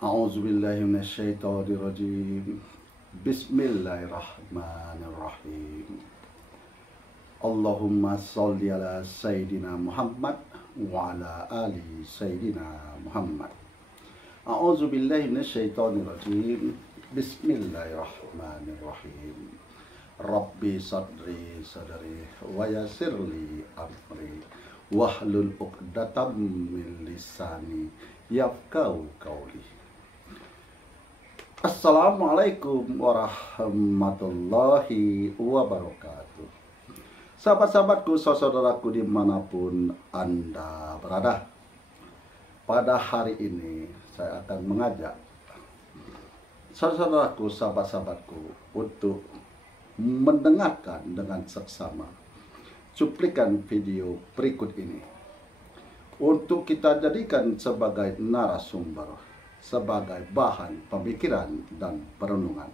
A'udzubillahiminasyaitonirrajim. Bismillahirrahmanirrahim. Allahumma sholli ala Sayyidina Muhammad wa ala ali Sayyidina Muhammad. A'udzubillahiminasyaitonirrajim. Bismillahirrahmanirrahim. Rabbi sadri wa yassirli amri wahlul 'uqdatam min lisani yafqahu qawli. Assalamualaikum warahmatullahi wabarakatuh. Sahabat-sahabatku, saudaraku dimanapun Anda berada, pada hari ini saya akan mengajak saudaraku, sahabat-sahabatku untuk mendengarkan dengan seksama cuplikan video berikut ini untuk kita jadikan sebagai narasumber, sebagai bahan pemikiran dan perenungan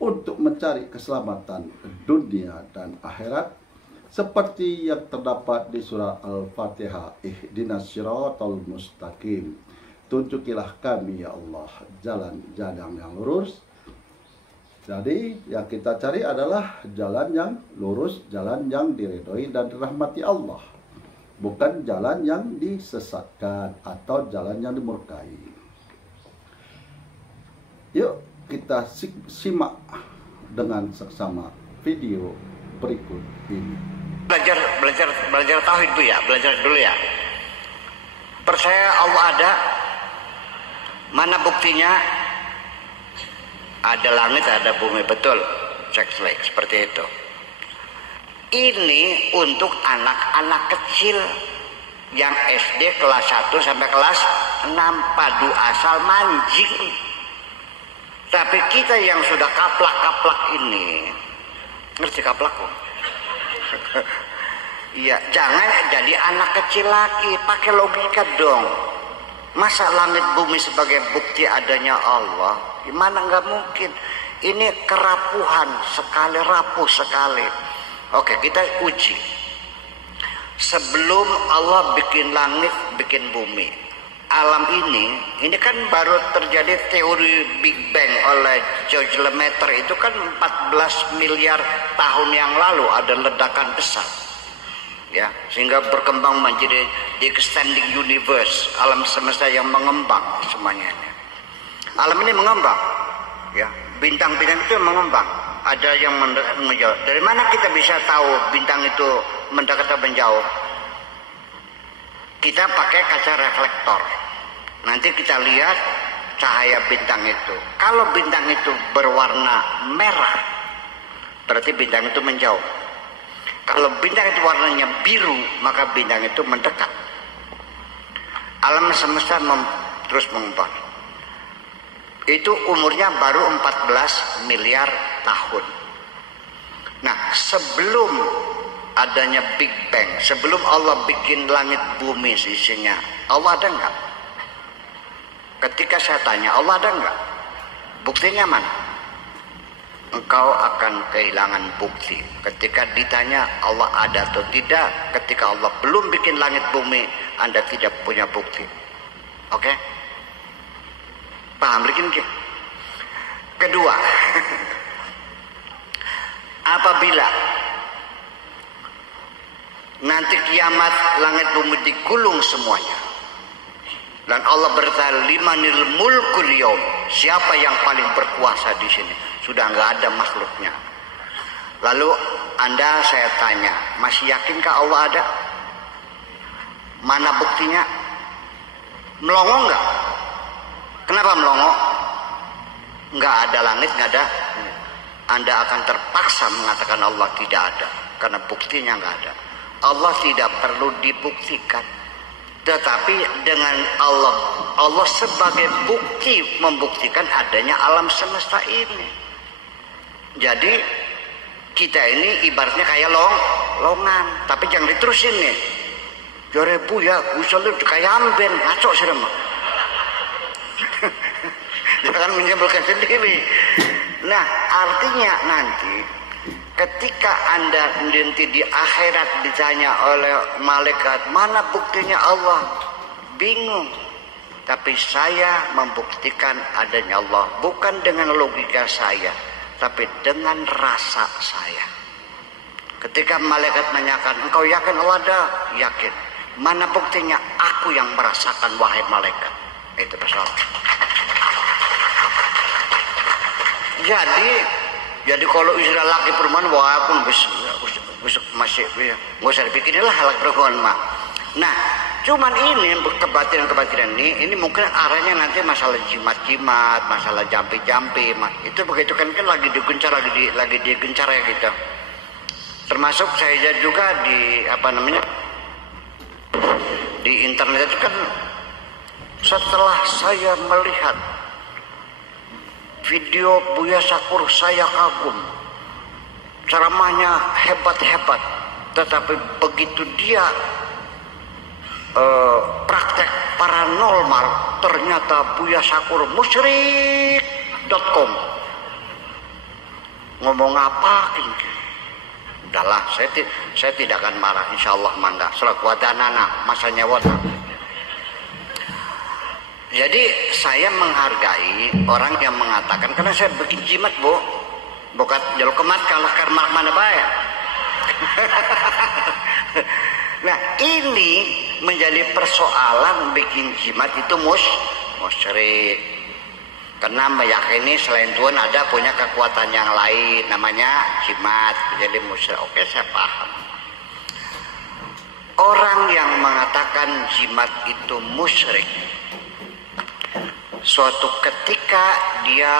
untuk mencari keselamatan dunia dan akhirat, seperti yang terdapat di surah Al-Fatihah, ihdinas siratal mustaqim, tunjukilah kami ya Allah jalan yang lurus. Jadi yang kita cari adalah jalan yang lurus, jalan yang diridhoi dan dirahmati Allah, bukan jalan yang disesatkan atau jalan yang dimurkai. Yuk kita simak dengan seksama video berikut ini. Belajar tauhid itu ya, belajar dulu ya. Percaya Allah ada, mana buktinya? Ada langit, ada bumi, betul. Cek seperti itu. Ini untuk anak-anak kecil yang SD kelas 1 sampai kelas 6, padu asal manjing. Tapi kita yang sudah kaplak-kaplak ini, ngerti kaplak kok? Iya, jangan jadi anak kecil lagi, pakai logika dong. Masa langit bumi sebagai bukti adanya Allah? Gimana, nggak mungkin. Ini kerapuhan sekali, rapuh sekali. Oke, kita uji. Sebelum Allah bikin langit, bikin bumi, alam ini kan baru terjadi teori Big Bang oleh George Lemaitre. Itu kan 14 miliar tahun yang lalu ada ledakan besar, ya, sehingga berkembang menjadi the extending universe, alam semesta yang mengembang semuanya. Alam ini mengembang, ya, bintang-bintang itu mengembang. Ada yang menjauh. Dari mana kita bisa tahu bintang itu mendekat atau menjauh? Kita pakai kaca reflektor. Nanti kita lihat cahaya bintang itu. Kalau bintang itu berwarna merah, berarti bintang itu menjauh. Kalau bintang itu warnanya biru, maka bintang itu mendekat. Alam semesta terus mengembang. Itu umurnya baru 14 miliar tahun. Nah, sebelum adanya Big Bang, sebelum Allah bikin langit bumi isinya, Allah ada enggak? Ketika saya tanya, Allah ada enggak? Buktinya mana? Engkau akan kehilangan bukti. Ketika ditanya Allah ada atau tidak, ketika Allah belum bikin langit bumi, Anda tidak punya bukti. Oke? Paham lagi? Kedua, apabila nanti kiamat langit bumi digulung semuanya, dan Allah berkata, limanil mulkul yaum, siapa yang paling berkuasa di sini? Sudah nggak ada makhluknya. Lalu saya tanya, masih yakinkah Allah ada? Mana buktinya? Melongo nggak? Kenapa melongo? Nggak ada langit, nggak ada. Anda akan terpaksa mengatakan Allah tidak ada, karena buktinya nggak ada. Allah tidak perlu dibuktikan. Tetapi dengan Allah sebagai bukti membuktikan adanya alam semesta ini. Jadi kita ini ibaratnya kayak longan, tapi jangan diterusin nih. Jorebu ya, usul kayak amben, ngaco sih mah. Jangan menyimpulkan sendiri. Nah, artinya nanti ketika Anda nanti di akhirat ditanya oleh malaikat, mana buktinya Allah? Bingung. Tapi saya membuktikan adanya Allah bukan dengan logika saya, tapi dengan rasa saya. Ketika malaikat menanyakan, engkau yakin Allah ada? Yakin. Mana buktinya? Aku yang merasakan, wahai malaikat. Itu persoalan. Jadi kalau istilah laki perempuan, wah aku masih nggak usah dipikirin lah laki perempuan mah. Nah, cuman ini kebatinan ini mungkin arahnya nanti masalah jimat-jimat, masalah jampi-jampi, itu begitu kan lagi digencar, lagi digencar ya gitu. Termasuk saya juga di di internet itu kan, setelah saya melihat video Buya Syakur, saya kagum. Ceramahnya hebat-hebat, tetapi begitu dia praktek paranormal, ternyata Buya Syakur musyrik.com. Ngomong apa ini? Udahlah, saya tidak akan marah, insya Allah mangga. Selaku wadanana, masanya wadah. Jadi saya menghargai orang yang mengatakan, karena saya bikin jimat bu, bukan jalur kemat kalau karma mana baik. Nah ini menjadi persoalan bikin jimat itu musyrik, karena meyakini selain Tuhan ada punya kekuatan yang lain, namanya jimat, jadi musyrik. Oke, saya paham. Orang yang mengatakan jimat itu musyrik, suatu ketika dia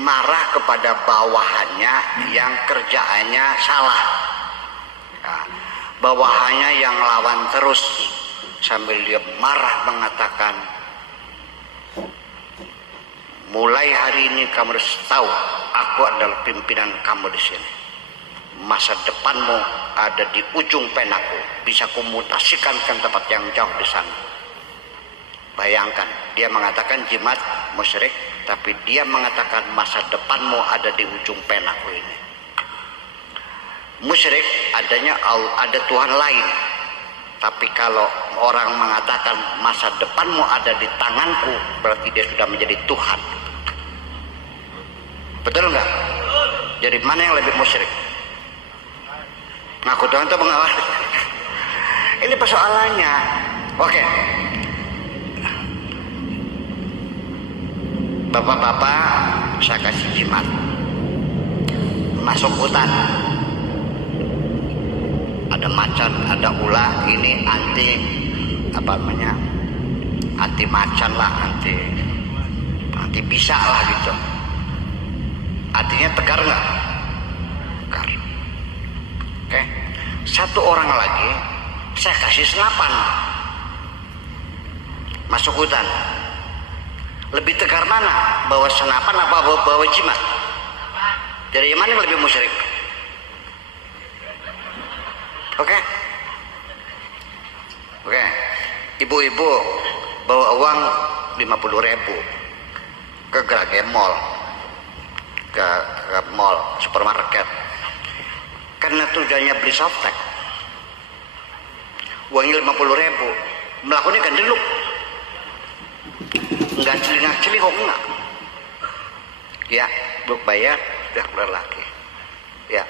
marah kepada bawahannya yang kerjaannya salah, ya, bawahannya yang lawan terus, sambil dia marah mengatakan, mulai hari ini kamu harus tahu, aku adalah pimpinan kamu di sini. Masa depanmu ada di ujung penaku, bisa kumutasikan ke tempat yang jauh di sana. Bayangkan, dia mengatakan jimat musyrik, tapi dia mengatakan masa depanmu ada di ujung penaku ini. Musyrik ada Tuhan lain, tapi kalau orang mengatakan masa depanmu ada di tanganku, berarti dia sudah menjadi Tuhan. Betul nggak? Jadi mana yang lebih musyrik? Ngaku Tuhan atau mengawal? Ini persoalannya. Oke. Bapak-bapak, saya kasih jimat. Masuk hutan, ada macan, ada ular, ini anti macan lah, anti bisa lah gitu. Artinya tegar nggak? Tegar. Oke. Satu orang lagi saya kasih senapan, masuk hutan. Lebih tegar mana? Bawa senapan apa bawa jimat? Jadi yang mana yang lebih musyrik? Oke. Ibu-ibu bawa uang 50.000 ke Gragen Mall, ke mall, supermarket. Karena tujuannya beli softtek. Uangnya 50.000, melakukannya kan dulu. Enggak celingak-celingok enggak. Ya, belum bayar, udah keluar lagi. Ya.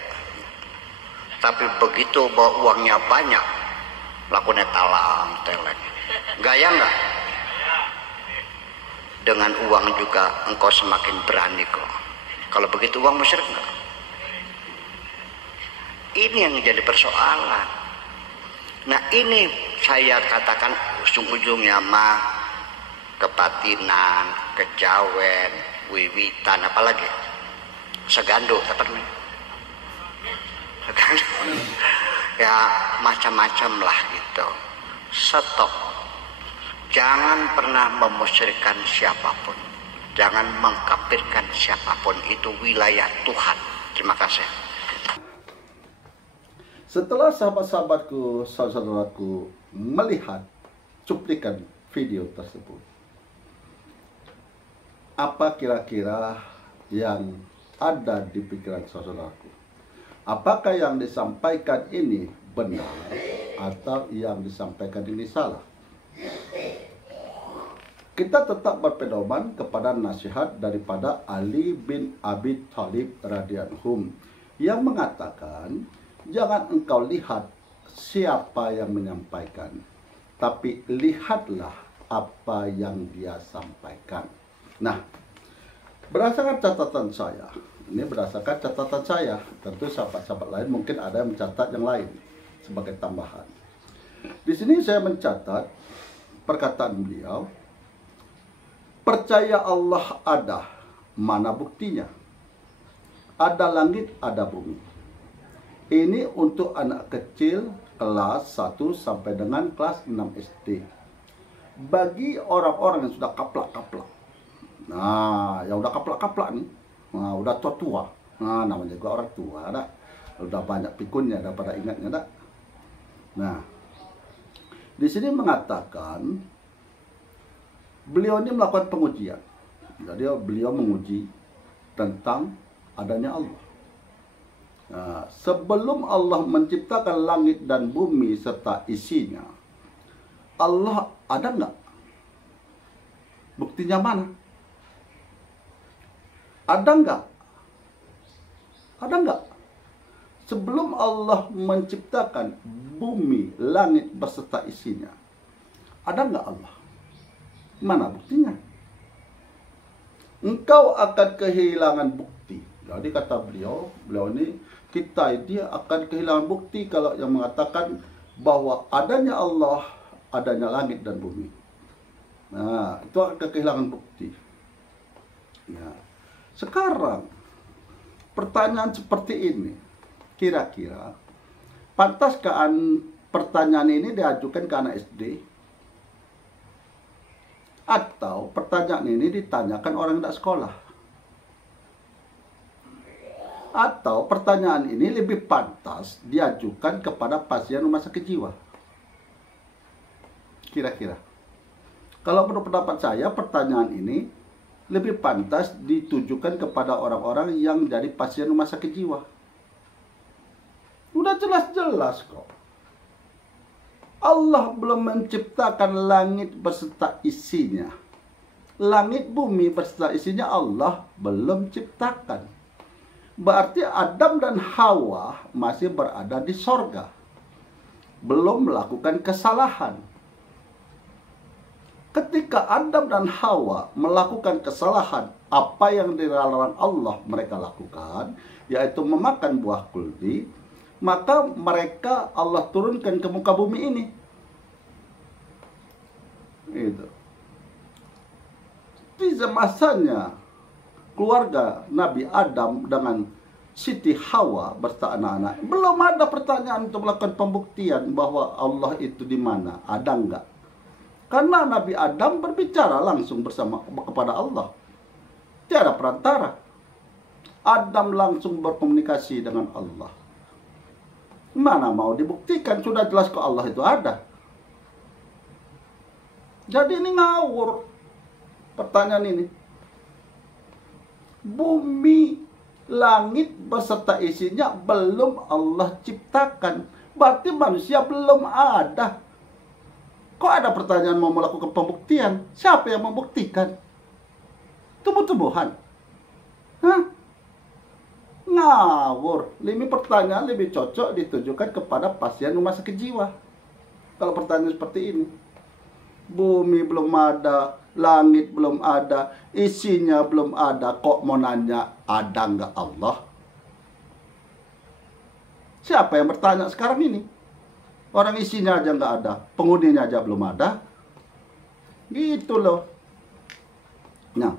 Tapi begitu bawa uangnya banyak, lakukannya talang, telek. Gaya enggak? Dengan uang juga engkau semakin berani kok. Kalau begitu uang musyrik enggak? Ini yang jadi persoalan. Nah ini saya katakan ujung-ujungnya mah kebatinan, kejawen, wiwitan, apalagi segando, apa namanya? Segando. Ya macam-macam lah gitu. Stop. Jangan pernah memusyrikan siapapun. Jangan mengkafirkan siapapun. Itu wilayah Tuhan. Terima kasih. Setelah sahabat-sahabatku, saudaraku melihat cuplikan video tersebut, apa kira-kira yang ada di pikiran saudaraku? Apakah yang disampaikan ini benar atau yang disampaikan ini salah? kita tetap berpedoman kepada nasihat daripada Ali bin Abi Thalib radhiyallahu yang mengatakan, jangan engkau lihat siapa yang menyampaikan, tapi lihatlah apa yang dia sampaikan. Nah, berdasarkan catatan saya, tentu sahabat-sahabat lain mungkin ada yang mencatat yang lain sebagai tambahan. Di sini saya mencatat perkataan beliau, percaya Allah ada, mana buktinya? Ada langit, ada bumi. Ini untuk anak kecil kelas 1 sampai dengan kelas 6 SD. Bagi orang-orang yang sudah kaplak-kaplak. Nah, yang udah kaplak-kaplak nih, nah, udah tua-tua. Nah, namanya juga orang tua, dah. Udah banyak pikunnya, daripada ingatnya, dah. Nah, di sini mengatakan beliau ini melakukan pengujian. Jadi beliau menguji tentang adanya Allah. Nah, sebelum Allah menciptakan langit dan bumi serta isinya, Allah ada nggak? Buktinya mana? Ada nggak? Ada nggak? Sebelum Allah menciptakan bumi, langit beserta isinya, ada nggak Allah? Mana buktinya? Engkau akan kehilangan bukti. Jadi kata beliau ini, kita dia akan kehilangan bukti kalau yang mengatakan bahwa adanya Allah, adanya langit dan bumi. Nah, itu akan kehilangan bukti. Ya. Sekarang, pertanyaan seperti ini, kira-kira pantaskah pertanyaan ini diajukan ke anak SD? Atau pertanyaan ini ditanyakan orang tidak sekolah? Atau pertanyaan ini lebih pantas diajukan kepada pasien rumah sakit jiwa? Kira-kira. Kalau menurut pendapat saya, pertanyaan ini lebih pantas ditujukan kepada orang-orang yang jadi pasien rumah sakit jiwa. Udah jelas-jelas kok. Allah belum menciptakan langit beserta isinya. Langit bumi beserta isinya Allah belum ciptakan. Berarti Adam dan Hawa masih berada di sorga. Belum melakukan kesalahan. Ketika Adam dan Hawa melakukan kesalahan, apa yang dilarang Allah mereka lakukan, yaitu memakan buah kuldi, maka mereka Allah turunkan ke muka bumi ini. Itu. Di masanya keluarga Nabi Adam dengan Siti Hawa berserta anak-anak, belum ada pertanyaan untuk melakukan pembuktian bahwa Allah itu di mana, ada enggak? Karena Nabi Adam berbicara langsung bersama kepada Allah. Tiada perantara. Adam langsung berkomunikasi dengan Allah. Mana mau dibuktikan, sudah jelas kok Allah itu ada. Jadi ini ngawur pertanyaan ini. Bumi, langit beserta isinya belum Allah ciptakan. Berarti manusia belum ada. Kok ada pertanyaan mau melakukan pembuktian? Siapa yang membuktikan? Tumbuh-tumbuhan? Hah? Ngawur. Ini pertanyaan lebih cocok ditujukan kepada pasien rumah sakit jiwa. Kalau pertanyaan seperti ini. Bumi belum ada, langit belum ada, isinya belum ada. Kok mau nanya, ada nggak Allah? Siapa yang bertanya sekarang ini? Orang isinya aja nggak ada, penghuninya aja belum ada. Gitu loh. Nah,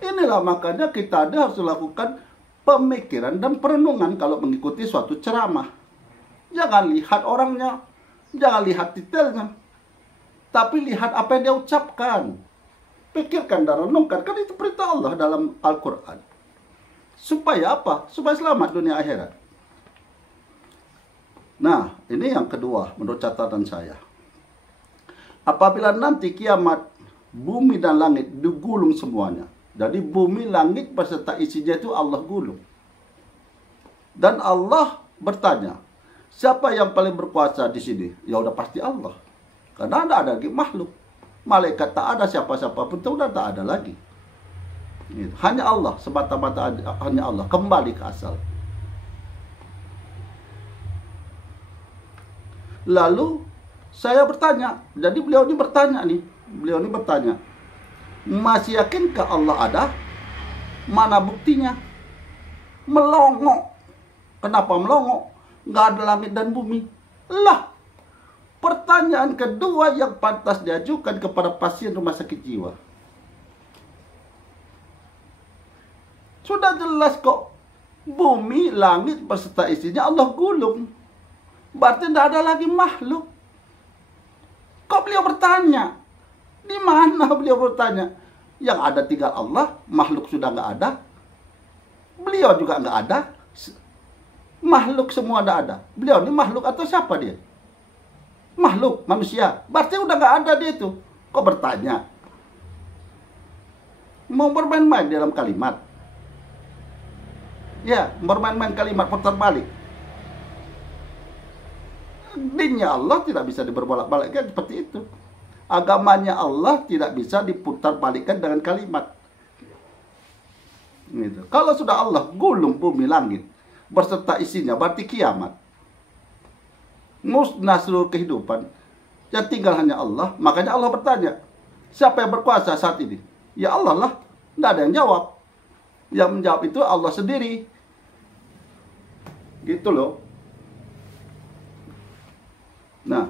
inilah makanya kita harus lakukan pemikiran dan perenungan kalau mengikuti suatu ceramah. Jangan lihat orangnya, jangan lihat detailnya, tapi lihat apa yang dia ucapkan. Pikirkan dan renungkan, kan itu perintah Allah dalam Al-Quran. Supaya apa? Supaya selamat dunia akhirat. Nah, ini yang kedua menurut catatan saya. Apabila nanti kiamat, bumi dan langit digulung semuanya. Jadi bumi, langit beserta isinya itu Allah gulung. Dan Allah bertanya, siapa yang paling berkuasa di sini? Ya udah pasti Allah. Karena ada lagi makhluk. malaikat tak ada, siapa-siapa pun sudah tak ada lagi. Gitu. Hanya Allah, semata-mata hanya Allah, kembali ke asal. Lalu saya bertanya, jadi beliau ini bertanya, masih yakinkah Allah ada? Mana buktinya? Melongo. Kenapa melongo? Nggak ada langit dan bumi. Lah, pertanyaan kedua yang pantas diajukan kepada pasien rumah sakit jiwa. Sudah jelas kok, bumi, langit beserta isinya Allah gulung. Berarti tidak ada lagi makhluk. Kok beliau bertanya? Di mana beliau bertanya? Yang ada tinggal Allah, makhluk sudah nggak ada. Beliau juga nggak ada. Makhluk semua tidak ada. Beliau ini makhluk atau siapa dia? Makhluk, manusia. Berarti udah nggak ada dia itu. Kok bertanya? Mau bermain-main dalam kalimat. Ya, bermain-main kalimat putar balik. Dinnya Allah tidak bisa diperbolak-balikkan seperti itu. Agamanya Allah tidak bisa diputar balikkan dengan kalimat. Gitu. Kalau sudah Allah gulung bumi langit berserta isinya, berarti kiamat. Musnah seluruh kehidupan. Yang tinggal hanya Allah. Makanya Allah bertanya, siapa yang berkuasa saat ini? Ya Allah lah. Tidak ada yang jawab. Yang menjawab itu Allah sendiri. Gitu loh. Nah,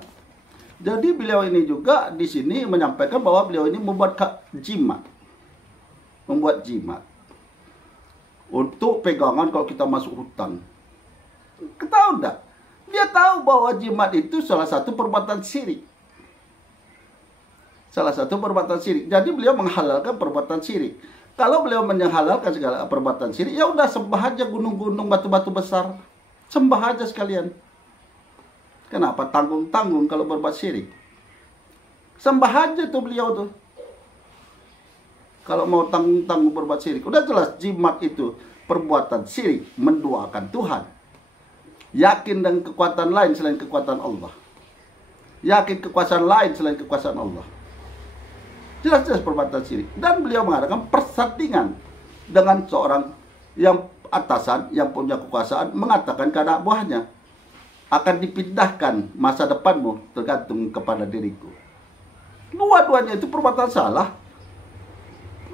jadi beliau ini juga di sini menyampaikan bahwa beliau ini membuat jimat. Membuat jimat. Untuk pegangan kalau kita masuk hutan. Tahu enggak? Dia tahu bahwa jimat itu salah satu perbuatan syirik. Salah satu perbuatan syirik. Jadi beliau menghalalkan perbuatan syirik. Kalau beliau menghalalkan segala perbuatan syirik, ya udah sembah aja gunung-gunung, batu-batu besar. Sembah aja sekalian. Kenapa tanggung-tanggung kalau berbuat syirik? Sembah aja tuh beliau tuh. Kalau mau tanggung-tanggung berbuat syirik. Udah jelas jimat itu perbuatan syirik, menduakan Tuhan. Yakin dengan kekuatan lain selain kekuatan Allah. Yakin kekuasaan lain selain kekuasaan Allah. Jelas-jelas perbuatan syirik. Dan beliau mengadakan persandingan dengan seorang yang atasan, yang punya kekuasaan, mengatakan ke anak buahnya, akan dipindahkan masa depanmu tergantung kepada diriku. Dua-duanya itu perbuatan salah.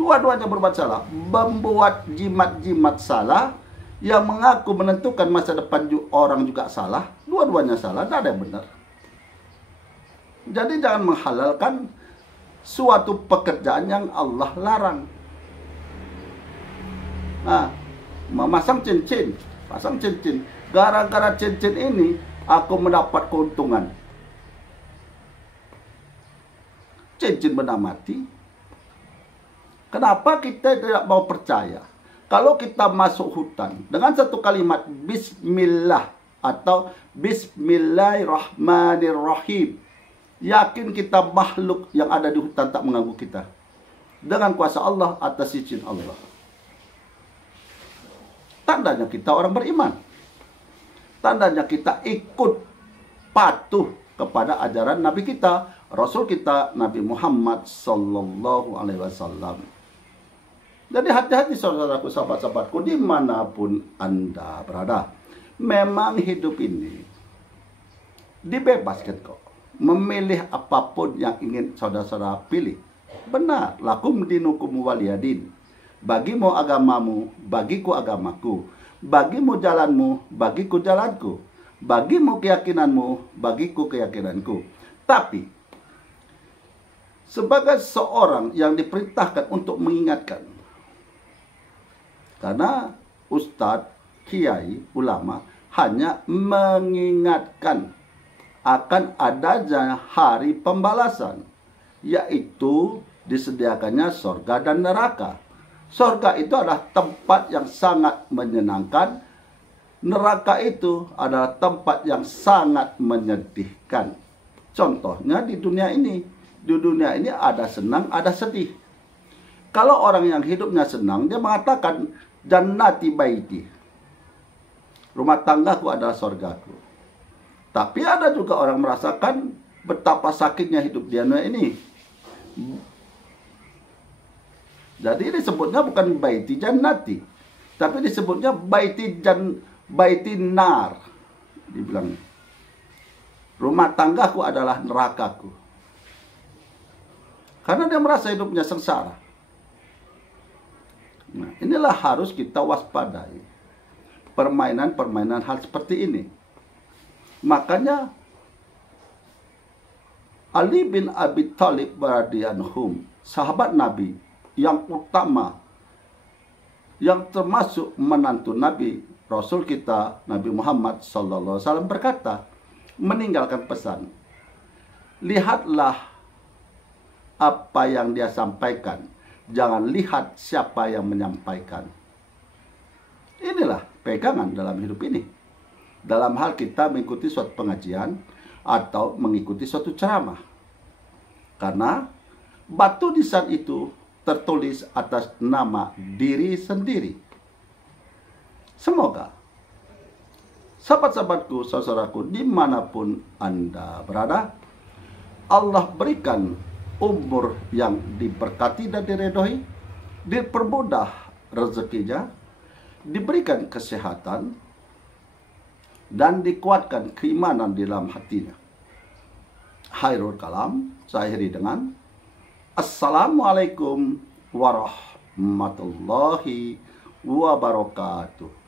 Dua-duanya berbuat salah. Membuat jimat-jimat salah, yang mengaku menentukan masa depan orang juga salah. Dua-duanya salah, tidak ada yang benar. Jadi jangan menghalalkan suatu pekerjaan yang Allah larang. Nah, memasang cincin, pasang cincin. Gara-gara cincin ini aku mendapat keuntungan. Cincin benda mati. Kenapa kita tidak mau percaya? Kalau kita masuk hutan dengan satu kalimat Bismillah atau Bismillahirrahmanirrahim, yakin kita makhluk yang ada di hutan tak mengganggu kita. Dengan kuasa Allah atas izin Allah. Tandanya kita orang beriman. Tandanya kita ikut patuh kepada ajaran Nabi kita, Rasul kita, Nabi Muhammad Sallallahu Alaihi Wasallam. Jadi hati-hati saudaraku, sahabat-sahabatku, dimanapun Anda berada. Memang hidup ini dibebaskan kok. Memilih apapun yang ingin saudara-saudara pilih. Benar, lakum dinukum waliyadin. Bagimu agamamu, bagiku agamaku. Bagimu jalanmu, bagiku jalanku. Bagimu keyakinanmu, bagiku keyakinanku. Tapi, sebagai seorang yang diperintahkan untuk mengingatkan, karena ustadz, kiai, ulama hanya mengingatkan akan adanya hari pembalasan, yaitu disediakannya surga dan neraka. Surga itu adalah tempat yang sangat menyenangkan, neraka itu adalah tempat yang sangat menyedihkan. Contohnya di dunia ini. Di dunia ini ada senang, ada sedih. Kalau orang yang hidupnya senang, dia mengatakan, Jannati baiti. Rumah tanggaku adalah surgaku. Tapi ada juga orang merasakan betapa sakitnya hidup di dunia ini. Jadi disebutnya bukan baiti jannati, tapi disebutnya baiti nar. Dibilang rumah tanggaku adalah nerakaku. Karena dia merasa hidupnya sengsara. Nah, inilah harus kita waspadai. Permainan-permainan hal seperti ini. Makanya Ali bin Abi Thalib radhiyallahu, sahabat Nabi yang utama, yang termasuk menantu Nabi, Rasul kita Nabi Muhammad SAW berkata, meninggalkan pesan, lihatlah apa yang dia sampaikan, jangan lihat siapa yang menyampaikan. Inilah pegangan dalam hidup ini. Dalam hal kita mengikuti suatu pengajian atau mengikuti suatu ceramah. Karena batu di saat itu tertulis atas nama diri sendiri. Semoga sahabat-sahabatku, saudaraku, dimanapun Anda berada, Allah berikan umur yang diberkati dan diridhoi, dipermudah rezekinya, diberikan kesehatan, dan dikuatkan keimanan di dalam hatinya. Khairul kalam, saya akhiri dengan Assalamualaikum warahmatullahi wabarakatuh.